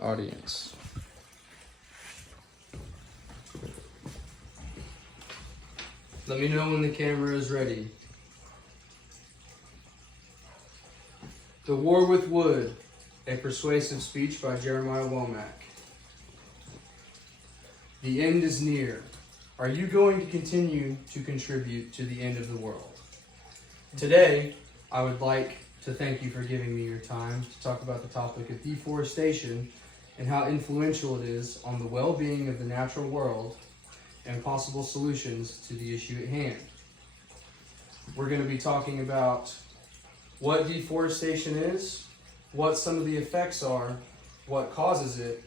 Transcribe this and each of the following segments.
audience. Let me know when the camera is ready. The War with Wood, a persuasive speech by Jeremiah Womack. The end is near. Are you going to continue to contribute to the end of the world? Today, I would like to thank you for giving me your time to talk about the topic of deforestation and how influential it is on the well-being of the natural world and possible solutions to the issue at hand. We're going to be talking about what deforestation is, what some of the effects are, what causes it,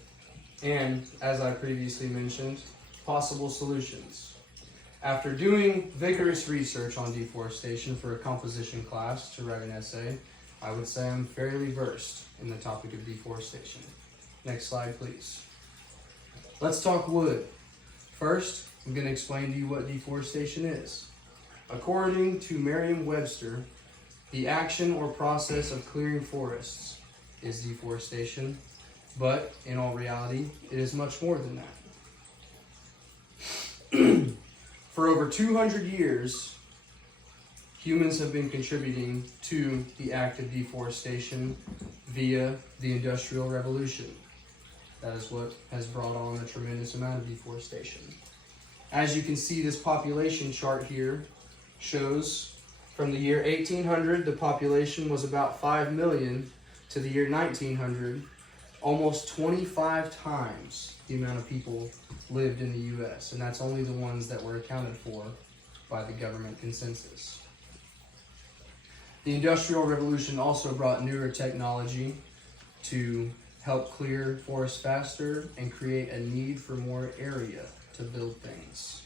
and, as I previously mentioned, possible solutions. After doing vigorous research on deforestation for a composition class to write an essay, I would say I'm fairly versed in the topic of deforestation. Next slide, please. Let's talk wood. First, I'm going to explain to you what deforestation is. According to Merriam-Webster, the action or process of clearing forests is deforestation, but in all reality, it is much more than that. For over 200 years, humans have been contributing to the act of deforestation via the Industrial Revolution. That is what has brought on a tremendous amount of deforestation. As you can see, this population chart here shows from the year 1800, the population was about 5 million, to the year 1900, almost 25 times the amount of people lived in the U.S., and that's only the ones that were accounted for by the government consensus. The Industrial Revolution also brought newer technology to help clear forests faster and create a need for more area to build things.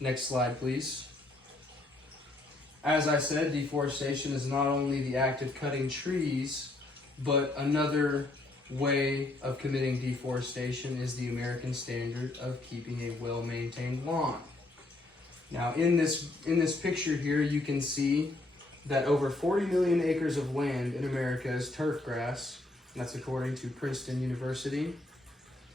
Next slide, please. As I said, deforestation is not only the act of cutting trees, but another way of committing deforestation is the American standard of keeping a well-maintained lawn. Now, in this picture here, you can see that over 40 million acres of land in America is turf grass. That's according to Princeton University.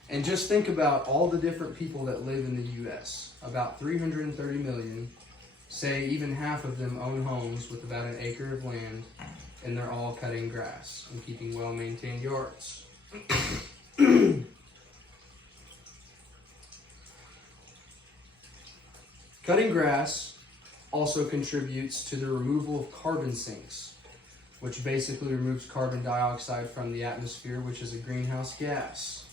And just think about all the different people that live in the U.S., about 330 million. Say even half of them own homes with about an acre of land, and they're all cutting grass and keeping well-maintained yards. Cutting grass also contributes to the removal of carbon sinks, which basically removes carbon dioxide from the atmosphere, which is a greenhouse gas.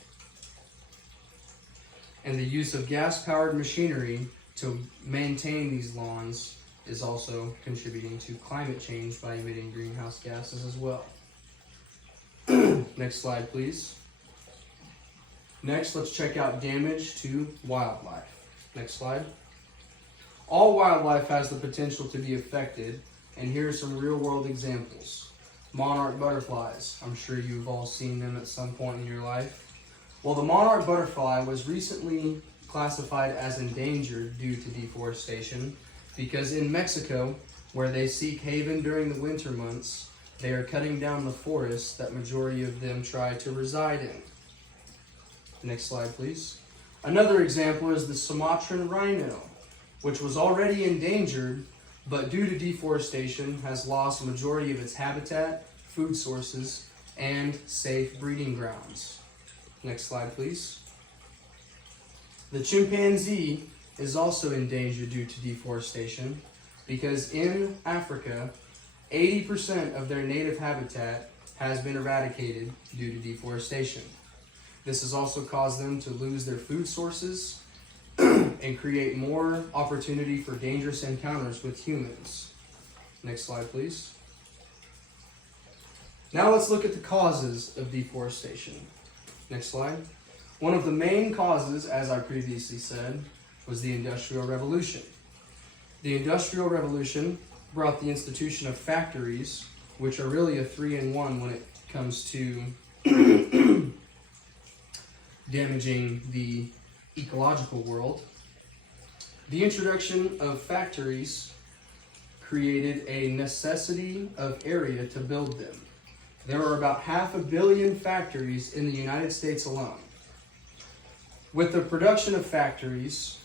And the use of gas-powered machinery to maintain these lawns is also contributing to climate change by emitting greenhouse gases as well. Next slide, please. Next, let's check out damage to wildlife. Next slide. All wildlife has the potential to be affected, and here are some real-world examples. Monarch butterflies. I'm sure you've all seen them at some point in your life. Well, the monarch butterfly was recently classified as endangered due to deforestation because in Mexico, where they seek haven during the winter months, they are cutting down the forests that majority of them try to reside in. Next slide, please. Another example is the Sumatran rhino, which was already endangered, but due to deforestation has lost a majority of its habitat, food sources, and safe breeding grounds. Next slide, please. The chimpanzee is also endangered due to deforestation because in Africa, 80% of their native habitat has been eradicated due to deforestation. This has also caused them to lose their food sources and create more opportunity for dangerous encounters with humans. Next slide, please. Now let's look at the causes of deforestation. Next slide. One of the main causes, as I previously said, was the Industrial Revolution. The Industrial Revolution brought the institution of factories, which are really a 3-in-1 when it comes to damaging the ecological world. The introduction of factories created a necessity of area to build them. there are about 500 million factories in the United States alone. With the production of factories,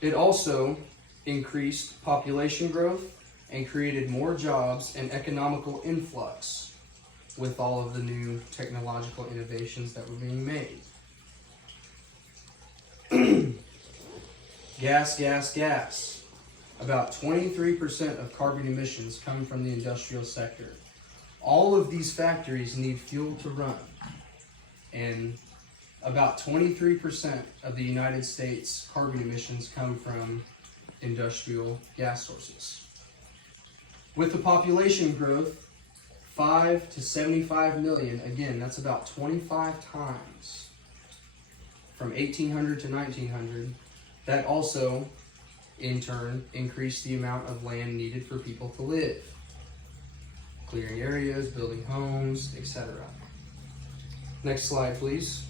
it also increased population growth and created more jobs and economical influx with all of the new technological innovations that were being made. Gas. About 23% of carbon emissions come from the industrial sector. All of these factories need fuel to run, and about 23% of the United States carbon emissions come from industrial gas sources. With the population growth, 5 to 75 million, again, that's about 25 times from 1800 to 1900. That also, in turn, increased the amount of land needed for people to live. Clearing areas, building homes, etc. Next slide, please.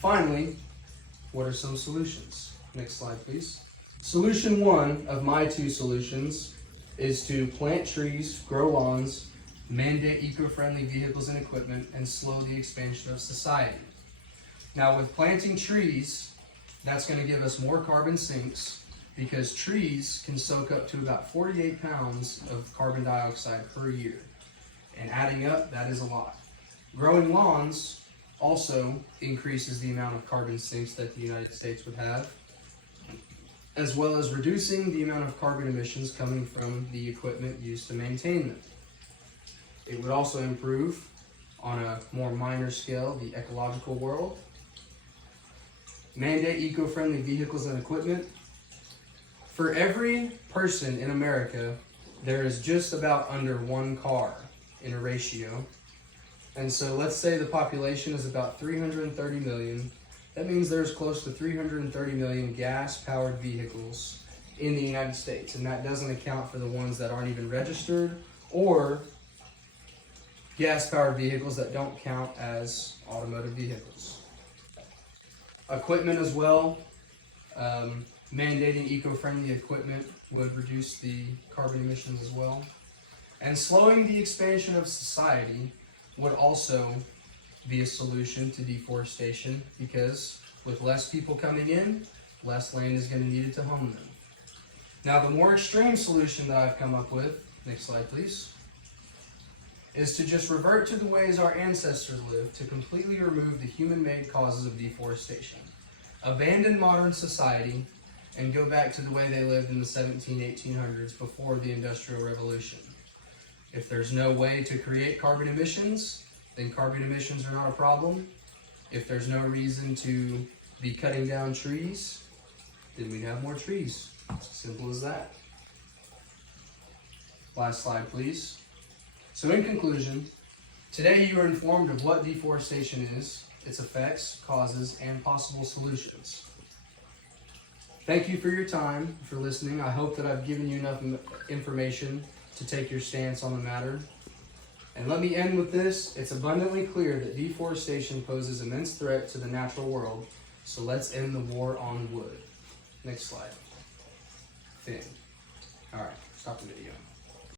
Finally, what are some solutions? Next slide, please. Solution 1 of my 2 solutions is to plant trees, grow lawns, mandate eco-friendly vehicles and equipment, and slow the expansion of society. Now, with planting trees, that's going to give us more carbon sinks, because trees can soak up to about 48 pounds of carbon dioxide per year. And adding up, that is a lot. Growing lawns also increases the amount of carbon sinks that the United States would have, as well as reducing the amount of carbon emissions coming from the equipment used to maintain them. It would also improve, on a more minor scale, the ecological world. Mandate eco-friendly vehicles and equipment. For every person in America, there is just about under 1 car in a ratio. And so let's say the population is about 330 million. That means there's close to 330 million gas-powered vehicles in the United States. And that doesn't account for the ones that aren't even registered, or gas-powered vehicles that don't count as automotive vehicles. Equipment as well. Mandating eco-friendly equipment would reduce the carbon emissions as well. And slowing the expansion of society would also be a solution to deforestation, because with less people coming in, less land is going to be needed to home them. Now, the more extreme solution that I've come up with, next slide please, is to just revert to the ways our ancestors lived, to completely remove the human-made causes of deforestation. Abandon modern society and go back to the way they lived in the 1800s before the Industrial Revolution. If there's no way to create carbon emissions, then carbon emissions are not a problem. If there's no reason to be cutting down trees, then we'd have more trees. It's as simple as that. Last slide, please. So in conclusion, today you are informed of what deforestation is, its effects, causes, and possible solutions. Thank you for your time, for listening. I hope that I've given you enough information to take your stance on the matter. And let me end with this. It's abundantly clear that deforestation poses immense threat to the natural world, so let's end the war on wood. Next slide. Thin. All right, stop the video.